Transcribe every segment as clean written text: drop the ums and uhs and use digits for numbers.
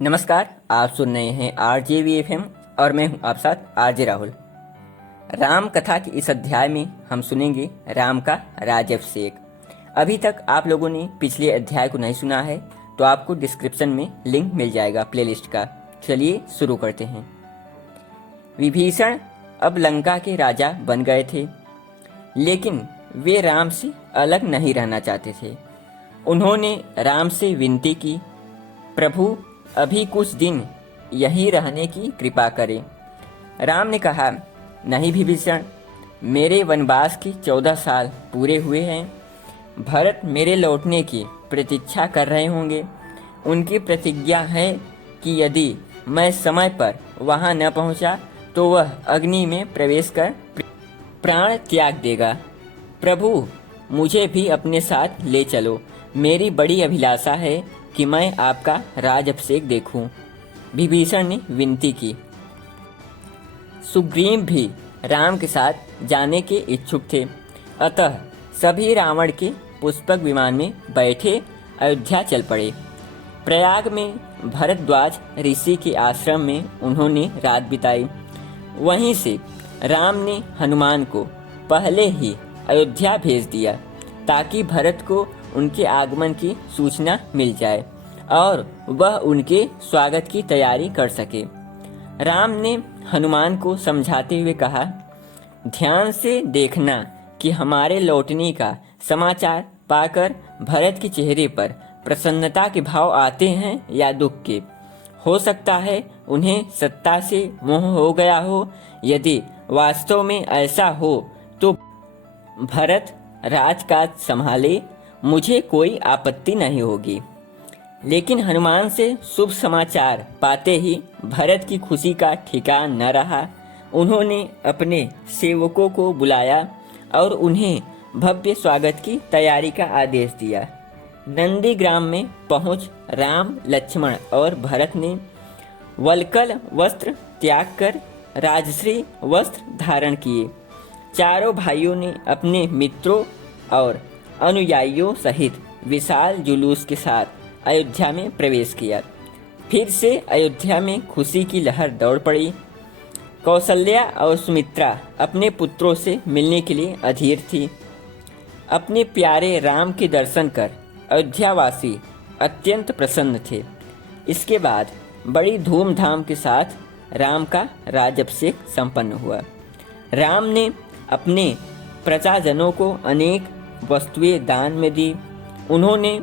नमस्कार, आप सुन रहे हैं RJVFM और मैं हूं आप साथ RJ राहुल। राम कथा के इस अध्याय में हम सुनेंगे राम का राज्याभिषेक। अभी तक आप लोगों ने पिछले अध्याय को नहीं सुना है तो आपको डिस्क्रिप्शन में लिंक मिल जाएगा प्लेलिस्ट का। चलिए शुरू करते हैं। विभीषण अब लंका के राजा बन गए थे, लेकिन वे राम से अलग नहीं रहना चाहते थे। उन्होंने राम से विनती की, प्रभु अभी कुछ दिन यहीं रहने की कृपा करें। राम ने कहा, नहीं विभीषण, मेरे वनवास के 14 साल पूरे हुए हैं। भरत मेरे लौटने की प्रतीक्षा कर रहे होंगे। उनकी प्रतिज्ञा है कि यदि मैं समय पर वहां न पहुंचा तो वह अग्नि में प्रवेश कर प्राण त्याग देगा। प्रभु मुझे भी अपने साथ ले चलो। मेरी बड़ी अभिलाषा है कि मैं आपका राज्याभिषेक देखूं। विभीषण ने विनती की। सुग्रीव भी राम के साथ जाने के इच्छुक थे, अतः सभी रावण के पुष्पक विमान में बैठे अयोध्या चल पड़े। प्रयाग में भरद्वाज ऋषि के आश्रम में उन्होंने रात बिताई। वहीं से राम ने हनुमान को पहले ही अयोध्या भेज दिया ताकि भरत को उनके आगमन की सूचना मिल जाए और वह उनके स्वागत की तैयारी कर सके। राम ने हनुमान को समझाते हुए कहा, ध्यान से देखना कि हमारे लौटने का समाचार पाकर भरत के चेहरे पर प्रसन्नता के भाव आते हैं या दुख के। हो सकता है उन्हें सत्ता से मोह हो गया हो। यदि वास्तव में ऐसा हो तो भरत राजकाज संभाले, मुझे कोई आपत्ति नहीं होगी। लेकिन हनुमान से शुभ समाचार पाते ही भरत की खुशी का ठिकाना न रहा। उन्होंने अपने सेवकों को बुलाया और उन्हें भव्य स्वागत की तैयारी का आदेश दिया। नंदीग्राम में पहुंच राम, लक्ष्मण और भरत ने वल्कल वस्त्र त्याग कर राजश्री वस्त्र धारण किए। चारों भाइयों ने अपने मित्रों और अनुयायियों सहित विशाल जुलूस के साथ अयोध्या में प्रवेश किया। फिर से अयोध्या में खुशी की लहर दौड़ पड़ी। कौशल्या और सुमित्रा अपने पुत्रों से मिलने के लिए अधीर थी। अपने प्यारे राम के दर्शन कर अयोध्यावासी अत्यंत प्रसन्न थे। इसके बाद बड़ी धूमधाम के साथ राम का राज्याभिषेक संपन्न हुआ। राम ने अपने प्रजाजनों को अनेक वस्तुएं दान में दी। उन्होंने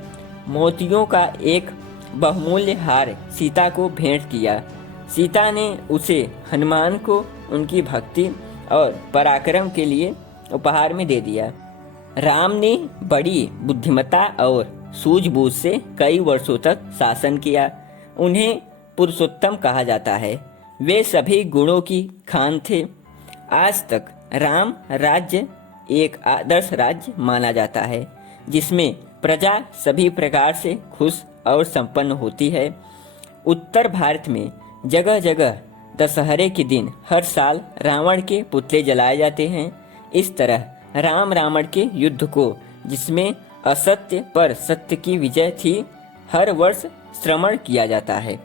मोतियों का एक बहुमूल्य हार सीता को भेंट किया। सीता ने उसे हनुमान को उनकी भक्ति और पराक्रम के लिए उपहार में दे दिया। राम ने बड़ी बुद्धिमत्ता और सूझबूझ से कई वर्षों तक शासन किया। उन्हें पुरुषोत्तम कहा जाता है। वे सभी गुणों की खान थे। आज तक राम राज्य एक आदर्श राज्य माना जाता है, जिसमें प्रजा सभी प्रकार से खुश और संपन्न होती है। उत्तर भारत में जगह जगह दशहरे के दिन हर साल रावण के पुतले जलाए जाते हैं। इस तरह राम रावण के युद्ध को, जिसमें असत्य पर सत्य की विजय थी, हर वर्ष श्रवण किया जाता है।